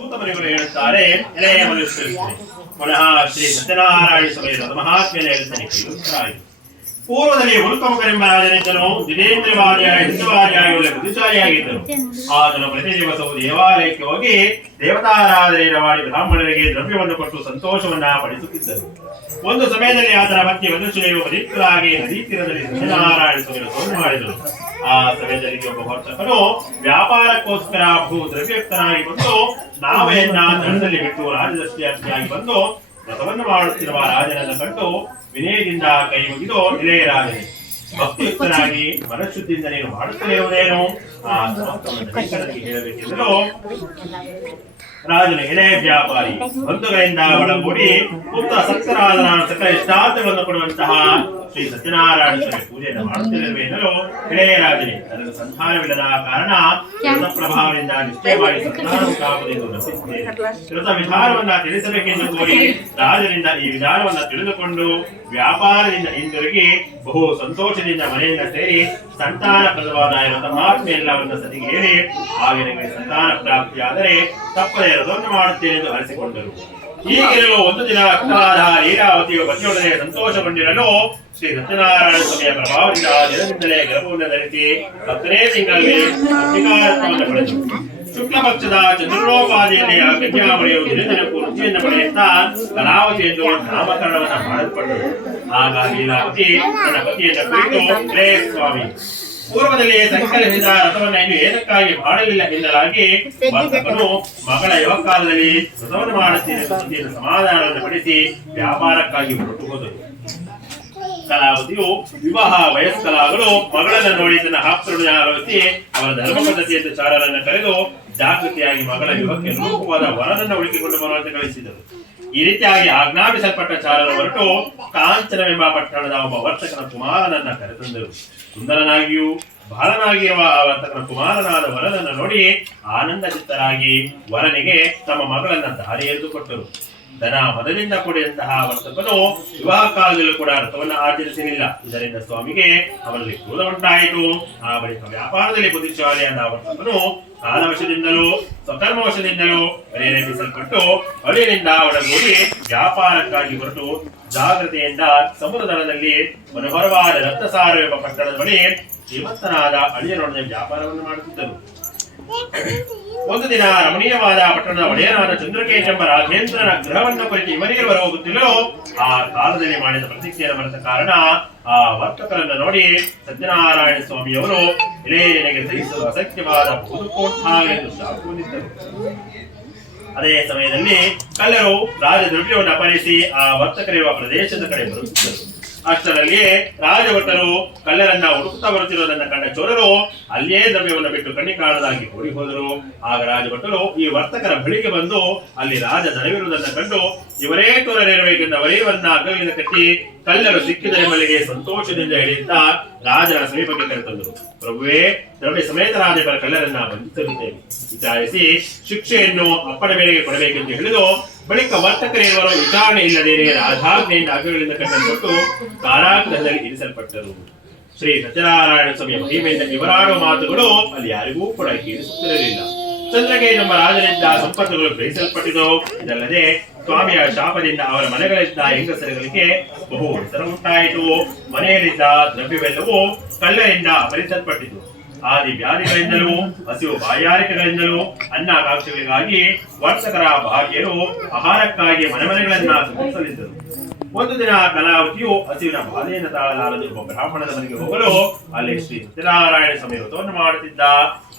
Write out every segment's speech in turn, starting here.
ಸೂತಮನಿಗಳು ಹೇಳುತ್ತಾರೆ, ಎಳೆಯ ಮನುಷ್ಯರಿಗೆ ಪುನಃ ಶ್ರೀ ಸತ್ಯನಾರಾಯಣ ಸ್ವಾಮಿಯ ಮಹಾತ್ಮೆಯನ್ನು ಹೇಳುತ್ತಾನೆ. ಪೂರ್ವದಲ್ಲಿ ಉಲ್ಕಮುಖರೆಂಬ ರಾಜನಿದ್ದನು. ದಿನೇಂದ್ರವಾದಿಯಾಗಿ ಹಿಂದವಾದಿಯಾಗಿ ಒಳ್ಳೆ ಬುದ್ಧಿಶಾಲಿಯಾಗಿದ್ದನು. ಆತನು ಪ್ರತಿ ದಿವಸವು ದೇವಾಲಯಕ್ಕೆ ಹೋಗಿ ದೇವತಾರಾಧನೆಯನ್ನು ಮಾಡಿ ಬ್ರಾಹ್ಮಣರಿಗೆ ದ್ರವ್ಯವನ್ನು ಕೊಟ್ಟು ಸಂತೋಷವನ್ನ ಪಡಿಸುತ್ತಿದ್ದರು. ಒಂದು ಸಮಯದಲ್ಲಿ ಆತನ ಪತ್ನಿ ಮನುಷ್ಯರು ಪವಿತ್ರರಾಗಿ ನದಿ ತೀರದಲ್ಲಿ ಸತ್ಯನಾರಾಯಣ ಸ್ವಾಮಿಯನ್ನು ತೋರು ಮಾಡಿದರು. ಆ ಸಮಯದಲ್ಲಿ ಒಬ್ಬ ವರ್ತಕನು ವ್ಯಾಪಾರಕ್ಕೋಸ್ಕರ ಬಹು ದ್ರವ್ಯಯುಕ್ತನಾಗಿ ಬಂದು ನಾವೆಯನ್ನ ದಳದಲ್ಲಿ ಬಿಟ್ಟು ರಾಜದರ್ಶಿಯಾಗಿ ಬಂದು ವ್ರತವನ್ನು ಮಾಡುತ್ತಿರುವ ರಾಜನನ್ನು ಕಂಡು ವಿನಯದಿಂದ ಕೈ ಮುಗಿದು, ಇಳೆಯ ರಾಜನೇ, ಭಕ್ತಿಯುಕ್ತನಾಗಿ ಮನಶುದ್ಧಿಯಿಂದ ನೀನು ಮಾಡುತ್ತಲಿರುವುದೇನು ಆ ಹೇಳಬೇಕೆಂದರೂ ರಾಜನು ಎಳೆಯ ವ್ಯಾಪಾರಿ ಬಂಧುಗಳಿಂದ ಒಳಗೂಡಿ ಪುತ್ರ ಸತ್ಯರಾಜನ ಸಕಲ ಇಷ್ಟಾರ್ಥಗಳನ್ನು ಕೊಡುವಂತಹ ಶ್ರೀ ಸತ್ಯನಾರಾಯಣ ಸ್ವಾಮಿ ಪೂಜೆಯನ್ನು ಮಾಡುತ್ತಿರುವೆ ಎನ್ನಲು ಎಳೆಯ ರಾಜನೇ ಅದನ್ನು ಸಂತಾನವಿಲ್ಲದ ಕಾರಣ ಪ್ರಭಾವದಿಂದ ನಿಶ್ಚಯವಾಗಿ ಸಂತಾನವುಂಟಾಗುವುದೆಂದು ನಂಬಿಸಿದ್ದೇನೆ. ಕೃತ ವಿಧಾನವನ್ನ ತಿಳಿಸಬೇಕೆಂದು ಕೋರಿ ರಾಜನಿಂದ ಈ ವಿಧಾನವನ್ನ ತಿಳಿದುಕೊಂಡು ವ್ಯಾಪಾರದಿಂದ ಹಿಂದಿರುಗಿ ಬಹು ಸಂತೋಷದಿಂದ ಮನೆಯಿಂದ ಸೇರಿ ಸಂತಾನ ಪ್ರದವಾದ ಮಹಾತ್ಮೆ ಎಲ್ಲವನ್ನ ಸತಿಗೆ ಹೇಳಿ ಹಾಗೆ ನಿಮಗೆ ಸಂತಾನ ಪ್ರಾಪ್ತಿಯಾದರೆ ತಪ್ಪದೆ ರಥವನ್ನು ಮಾಡುತ್ತೇನೆ ಎಂದು ಅರಸಿಕೊಂಡರು. ಹೀಗಿರಲು ಒಂದು ದಿನ ಅಕ್ಕನಾದ ಲೀಲಾವತಿಯು ಪತಿಯೊಡನೆ ಸಂತೋಷಗೊಂಡಿರಲು ಶ್ರೀ ಸತ್ಯನಾರಾಯಣ ಸ್ವಾಮಿಯ ಪ್ರಭಾವದಿಂದ ದಿನದಿಂದಲೇ ಗರ್ಭವನ್ನು ಧರಿಸಿ 10ನೇ ತಿಂಗಳಲ್ಲಿ ಅಧಿಕಾರತ್ವವನ್ನು ಪಡೆದರು. ಶುಕ್ಲ ಪಕ್ಷದ ಚಂದ್ರೋಪಾದಿಯಲ್ಲಿ ಆ ಕನ್ಯಾಮಣಿಯು ದಿನದಿನಕ್ಕೂ ರುಚಿಯನ್ನು ಪಡೆಯುತ್ತಾ ಕಲಾವತಿ ಎಂದು ನಾಮಕರಣವನ್ನು ಮಾಡಲ್ಪಟ್ಟರು. ಆಗ ಲೀಲಾವತಿ ತನ್ನ ಪತಿಯನ್ನು ಕುರಿತು, ಹೇ ಸ್ವಾಮಿ, ಪೂರ್ವದಲ್ಲಿ ಸಂಕಲಿಸಿದ ರಥವನ್ನು ಇನ್ನು ಏನಕ್ಕಾಗಿ ಮಾಡಲಿಲ್ಲ ಎನ್ನಲಾಗಿ ವರ್ತಕನು ಮಗಳ ಯುವಕಾಲದಲ್ಲಿ ರಥವನ್ನು ಮಾಡುತ್ತೇನೆ ಸಮಾಧಾನವನ್ನು ಪಡಿಸಿ ವ್ಯಾಪಾರಕ್ಕಾಗಿ ಹೊರಟು ಹೋದರು. ಕಲಾವತಿಯು ವಿವಾಹ ವಯಸ್ಕರಾಗಲು ಮಗಳನ್ನು ನೋಡಿ ತನ್ನ ಆಪ್ತರನ್ನು ಆಲೋಚಿಸಿ ಅವರ ಧರ್ಮ ಪದ್ಧತಿಯನ್ನು ಚಾರರನ್ನು ಕರೆದು ಜಾಗೃತಿಯಾಗಿ ಮಗಳ ವಿವಾಹಕ್ಕೆ ಅನುರೂಪವಾದ ವರನನ್ನು ಹುಡುಕಿಕೊಂಡು ಬರುವಂತೆ ಕಳಿಸಿದರು. ಈ ರೀತಿಯಾಗಿ ಆಜ್ಞಾಪಿಸಲ್ಪಟ್ಟ ಚಾರರು ಹೊರಟು ಕಾಂಚನವೆಂಬ ಪಟ್ಟಣದ ಒಬ್ಬ ವರ್ತಕನ ಕುಮಾರನನ್ನ ಕರೆತಂದರು. ಸುಂದರನಾಗಿಯೂ ಬಾಲನಾಗಿರುವ ಆ ವರ್ತಕನ ಕುಮಾರನಾದ ವರನನ್ನು ನೋಡಿ ಆನಂದ ಚಿತ್ತರಾಗಿ ವರನಿಗೆ ತಮ್ಮ ಮಗಳನ್ನ ದಾರಿ ಎರೆದುಕೊಟ್ಟರು. ಧನ ಮದದಿಂದ ಕೂಡಿದಂತಹ ವರ್ತಕನು ವಿವಾಹ ಕಾಲದಲ್ಲೂ ಕೂಡ ರಥವನ್ನು ಆಚರಿಸಲಿಲ್ಲ. ಇದರಿಂದ ಸ್ವಾಮಿಗೆ ಅವರಲ್ಲಿ ಕ್ರೋಧ ಉಂಟಾಯಿತು. ಆ ಬಳಿಕ ವ್ಯಾಪಾರದಲ್ಲಿ ಬುದ್ಧಿಶಾಲಿಯಾದ ವರ್ತಕನು ಕಾಲವಶದಿಂದಲೂ ಸ್ವಕರ್ಮವಶದಿಂದಲೂ ಪ್ರೇರೇಪಿಸಲ್ಪಟ್ಟು ಅಳಿಯನಿಂದ ಒಳಗೂಡಿ ವ್ಯಾಪಾರಕ್ಕಾಗಿ ಹೊರಟು ಜಾಗ್ರತೆಯಿಂದ ಸಮುದ್ರದಲ್ಲಿ ಮನೋಹರವಾದ ರತ್ನಸಾರ ಎಂಬ ಪಟ್ಟಣದ ಬಳಿ ಶ್ರೀಮಂತನಾದ ಅಳಿಯನೊಡನೆ ವ್ಯಾಪಾರವನ್ನು ಮಾಡುತ್ತಿದ್ದರು. ಒಂದು ದಿನ ರಮಣೀಯವಾದ ಪಟ್ಟಣದ ಒಡೆಯನಾದ ಚಂದ್ರಕೇಶ್ ಎಂಬ ರಾಜೇಂದ್ರನ ಗೃಹವನ್ನು ಕುರಿತು ಇವರಿರುವ ಹೋಗುತ್ತಿಲ್ಲೋ ಆ ಕಾಲದಲ್ಲಿ ಮಾಡಿದ ಪ್ರತಿಜ್ಞೆಯನ್ನು ಮರೆತ ಕಾರಣ ಆ ವರ್ತಕರನ್ನು ನೋಡಿ ಸತ್ಯನಾರಾಯಣ ಸ್ವಾಮಿಯವರು ನಿನಗೆ ಸಹಿಸಲು ಅಸತ್ಯವಾದ ಎಂದು ಶಾಪಿದ್ದರು. ಅದೇ ಸಮಯದಲ್ಲಿ ಕಳ್ಳರು ರಾಜದ್ರವ್ಯವನ್ನು ಅಪಹರಿಸಿ ಆ ವರ್ತಕರಿರುವ ಪ್ರದೇಶದ ಕಡೆ ಬರುತ್ತಿದ್ದರು. ಅಷ್ಟರಲ್ಲಿಯೇ ರಾಜಭಟರು ಕಳ್ಳರನ್ನ ಹುಡುಕುತ್ತಾ ಬರುತ್ತಿರುವುದನ್ನು ಕಂಡ ಚೋರರು ಅಲ್ಲಿಯೇ ದ್ರವ್ಯವನ್ನು ಬಿಟ್ಟು ಕಣ್ಣಿ ಕಾಣದಾಗಿ ಓಡಿ ಹೋದರು. ಆಗ ರಾಜಭಟರು ಈ ವರ್ತಕರ ಬಳಿಗೆ ಬಂದು ಅಲ್ಲಿ ರಾಜ ದಡವಿರುವುದನ್ನು ಕಂಡು ಇವರೇ ಚೋರರಿರಬೇಕೆಂದು ಅವರೇವನ್ನ ಅಗಲಿನ ಕಟ್ಟಿ ಕಳ್ಳರು ಸಿಕ್ಕಿದರೆಂಬಲಿಗೆ ಸಂತೋಷದಿಂದ ಎಳೆಯುತ್ತಾ ರಾಜನ ಸಮೀಪಕ್ಕೆ ಕರೆತಂದರು. ಪ್ರಭುವೇ, ದ್ರವ್ಯ ಸಮೇತರಾದ ಇವರ ಕಳ್ಳರನ್ನ ಬಂಧಿಸಲಿದ್ದೇವೆ, ವಿಚಾರಿಸಿ ಶಿಕ್ಷೆಯನ್ನು ಅಪ್ಪನ ಮೇಲೆಗೆ ಕೊಡಬೇಕೆಂದು ಹೇಳಿದು ಬಳಿಕ ವರ್ತಕರಿರುವರು ವಿಚಾರಣೆ ಇಲ್ಲದೇನೆ ರಾಜಾಜ್ಞೆಯಿಂದ ಅಗಲಿಂದ ಕಟ್ಟಲ್ಪಟ್ಟು ಕಾರಾಗೃಹದಲ್ಲಿ ಇರಿಸಲ್ಪಟ್ಟರು. ಶ್ರೀ ಸತ್ಯನಾರಾಯಣ ಸ್ವಾಮಿಯ ಮಹಿಮೆಯಿಂದ ಇವರಾಡುವ ಮಾತುಗಳು ಅಲ್ಲಿ ಯಾರಿಗೂ ಕೂಡ ಕೇಳಿಸುತ್ತಿರಲಿಲ್ಲ. ಚಂದ್ರಕೇಶ್ ಎಂಬ ರಾಜನಿಂದ ಸಂಪತ್ತುಗಳು ಗ್ರಹಿಸಲ್ಪಟ್ಟಿದ್ದವು. ಇದಲ್ಲದೆ ಸ್ವಾಮಿಯ ಶಾಪದಿಂದ ಅವರ ಮನೆಗಳಿದ್ದ ಹೆಂಗಸರುಗಳಿಗೆ ಬಹು ಒತ್ತಡ ಉಂಟಾಯಿತು. ಮನೆಯಲ್ಲಿದ್ದ ದ್ರವ್ಯವೆಲ್ಲವೂ ಕಳ್ಳರಿಂದ ಅಪಹರಿಸಲ್ಪಟ್ಟಿತು. ಆದಿ ವ್ಯಾಧಿಗಳಿಂದಲೂ ಹಸಿವು ಬಾಯಾರಿಕೆಗಳಿಂದಲೂ ಅನ್ನಾಕಾಂಕ್ಷೆಗಳಿಗಾಗಿ ವರ್ತಕರ ಭಾಗ್ಯರು ಆಹಾರಕ್ಕಾಗಿ ಮನೆಗಳನ್ನ ಸುತ್ತಿಸಲಿದ್ದರು. ಒಂದು ದಿನ ಕಲಾವತಿಯು ಹಸಿವಿನ ಬಾಧೆಯನ್ನು ತಾಳಲಾರದು ಒಬ್ಬ ಬ್ರಾಹ್ಮಣನ ಮನೆಗೆ ಹೋಗಲು ಅಲ್ಲಿ ಶ್ರೀ ಸತ್ಯನಾರಾಯಣ ಸ್ವಾಮಿ ವ್ರತವನ್ನು ಮಾಡುತ್ತಿದ್ದ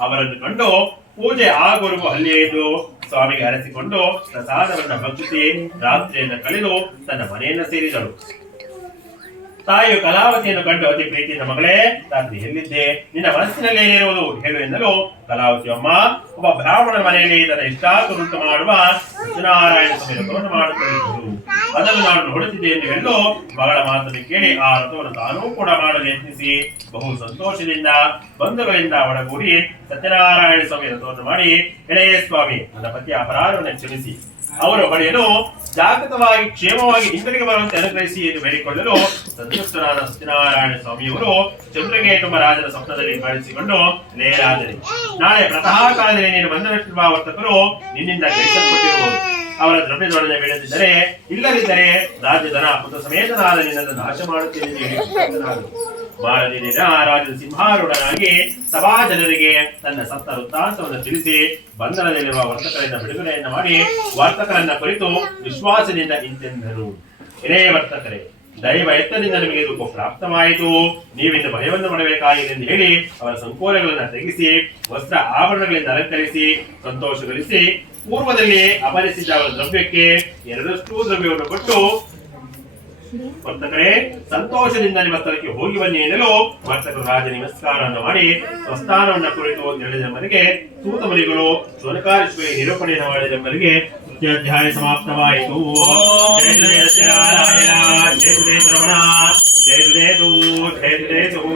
ಅವರನ್ನು ಕಂಡು ಪೂಜೆ ಆಗುವರೆಗೂ ಅಲ್ಲಿಯೇ ಇದ್ದು ಸ್ವಾಮಿಗೆ ಅರಸಿಕೊಂಡು ಪ್ರಸಾದವನ್ನು ಭಕ್ಷಿಸಿ ರಾತ್ರಿಯನ್ನು ಕಳೆದು ತನ್ನ ಮನೆಯನ್ನು ಸೇರಿದಳು. ತಾಯಿಯು ಕಲಾವತಿಯನ್ನು ಕಂಡು ಅತಿ ಪ್ರೀತಿಯಿಂದ, ಮಗಳೇ, ರಾತ್ರಿ ಎಲ್ಲಿದ್ದೆ, ನಿನ್ನ ಮನಸ್ಸಿನಲ್ಲಿ ಏನಿರುವುದು ಹೇಳು ಎನ್ನಲು ಕಲಾವತಿ, ಅಮ್ಮ, ಒಬ್ಬ ಬ್ರಾಹ್ಮಣನ ಮನೆಯಲ್ಲಿ ತನ್ನ ಇಷ್ಟಾರ್ಥವನ್ನುಂಟು ಮಾಡುವ ಸತ್ಯನಾರಾಯಣ ಸ್ವಾಮಿ ವ್ರತವನ್ನು ಮಾಡುತ್ತಿದ್ದರು. ಅದನ್ನು ನಾನು ನೋಡುತ್ತಿದ್ದೇನೆ ಎಂದು ಮಗಳ ಮಾತನ್ನು ಕೇಳಿ ಆ ವ್ರತವನ್ನು ತಾನೂ ಕೂಡ ಮಾಡಲು ಯತ್ನಿಸಿ ಬಹು ಸಂತೋಷದಿಂದ ಬಂಧುಗಳಿಂದ ಒಡಗೂಡಿ ಸತ್ಯನಾರಾಯಣ ಸ್ವಾಮಿ ವ್ರತವನ್ನು ಮಾಡಿ, ಎಳೆಯ ಸ್ವಾಮಿ, ನನ್ನ ಪತಿಯ ಅಪರಾಧವನ್ನು ಕ್ಷಮಿಸಿ ಅವರ ಬಳಿಯನ್ನು ಜಾಗೃತವಾಗಿ ಕ್ಷೇಮವಾಗಿ ಹಿಂದಿರುಗಿ ಬರುವಂತೆ ಅನುಗ್ರಹಿಸಿ ಎಂದು ಬೇಡಿಕೊಳ್ಳಲು ಸಂತುಷ್ಟರಾದ ಸತ್ಯನಾರಾಯಣ ಸ್ವಾಮಿಯವರು ಚಂದ್ರಕೇತುಂಬ ರಾಜನ ಸ್ವಪ್ನದಲ್ಲಿ ಕಾಣಿಸಿಕೊಂಡು, ಲೇ ರಾಜನೇ, ನಾಳೆ ಪ್ರತಃ ಕಾಲದಲ್ಲಿ ನೀನು ಬಂಧನಟ್ಟಿರುವ ವರ್ತಕರು ನಿನ್ನಿಂದ ಗಳಿಸಲ್ಪಟ್ಟಿರುವುದು. ಅವರ ದ್ರವ್ಯದೊಡನೆ ಬೀಳದಿದ್ದರೆ, ಇಲ್ಲದಿದ್ದರೆ ರಾಜ್ಯಧನ ಪುತ್ರ ಸಮೇತನಾದ ನಿನ್ನನ್ನು ನಾಶ ಮಾಡುತ್ತೇನೆ ಎಂದು ಹೇಳಿ ಮಾರನೇ ದಿನ ರಾಜನ ಸಿಂಹಾರೂಢನಾಗಿ ಸಭಾ ಜನರಿಗೆ ತನ್ನ ಸತ್ತ ವೃತ್ತಾಂತವನ್ನು ತಿಳಿಸಿ ಬಂಧನದಲ್ಲಿರುವ ವರ್ತಕರಿಂದ ಬಿಡುಗಡೆಯನ್ನು ಮಾಡಿ ವರ್ತಕರನ್ನ ಕುರಿತು ವಿಶ್ವಾಸದಿಂದ ಇಂತೆಂದರು. ಹಿರಿಯ ವರ್ತಕರೇ, ದೈವ ಎತ್ತದಿಂದ ನಿಮಗೆ ದುಃಖ ಪ್ರಾಪ್ತವಾಯಿತು. ನೀವಿಂದು ಭಯವನ್ನು ಮಾಡಬೇಕಾಗಿದೆ ಎಂದು ಹೇಳಿ ಅವರ ಸಂಕೋಲೆಗಳನ್ನು ತೆಗೆಸಿ ವಸ್ತ್ರ ಆಭರಣಗಳಿಂದ ಅಲಂಕರಿಸಿ ಸಂತೋಷಗೊಳಿಸಿ ಪೂರ್ವದಲ್ಲಿ ಅಪಹರಿಸಿದ್ದ ಅವರ ದ್ರವ್ಯಕ್ಕೆ 2ರಷ್ಟು ದ್ರವ್ಯವನ್ನು ಕೊಟ್ಟು, ವರ್ತಕರೇ, ಸಂತೋಷದಿಂದ ನಿಮ್ಮ ಸ್ಥಳಕ್ಕೆ ಹೋಗಿ ಬನ್ನಿ ಎನ್ನಲು ವರ್ತಕರು ರಾಜ ನಮಸ್ಕಾರವನ್ನು ಮಾಡಿ ಸ್ವಸ್ಥಾನವನ್ನು ಕುರಿತು 2 ಜನರಿಗೆ ಸೂತಮುನಿಗಳು ಶೋನಕಾರೀಶ್ವರಿ ನಿರೂಪಣೆಯನ್ನು ಮಾಡಿದವರಿಗೆ ಅಧ್ಯಾಯ ಸಮಾಪ್ತವಾಯಿತು. ಜಯ ಜಯ ನಾರಾಯಣ, ಜಯ ಜಯ ರಮಣ, ಜಯ ಜಯ ಜಯ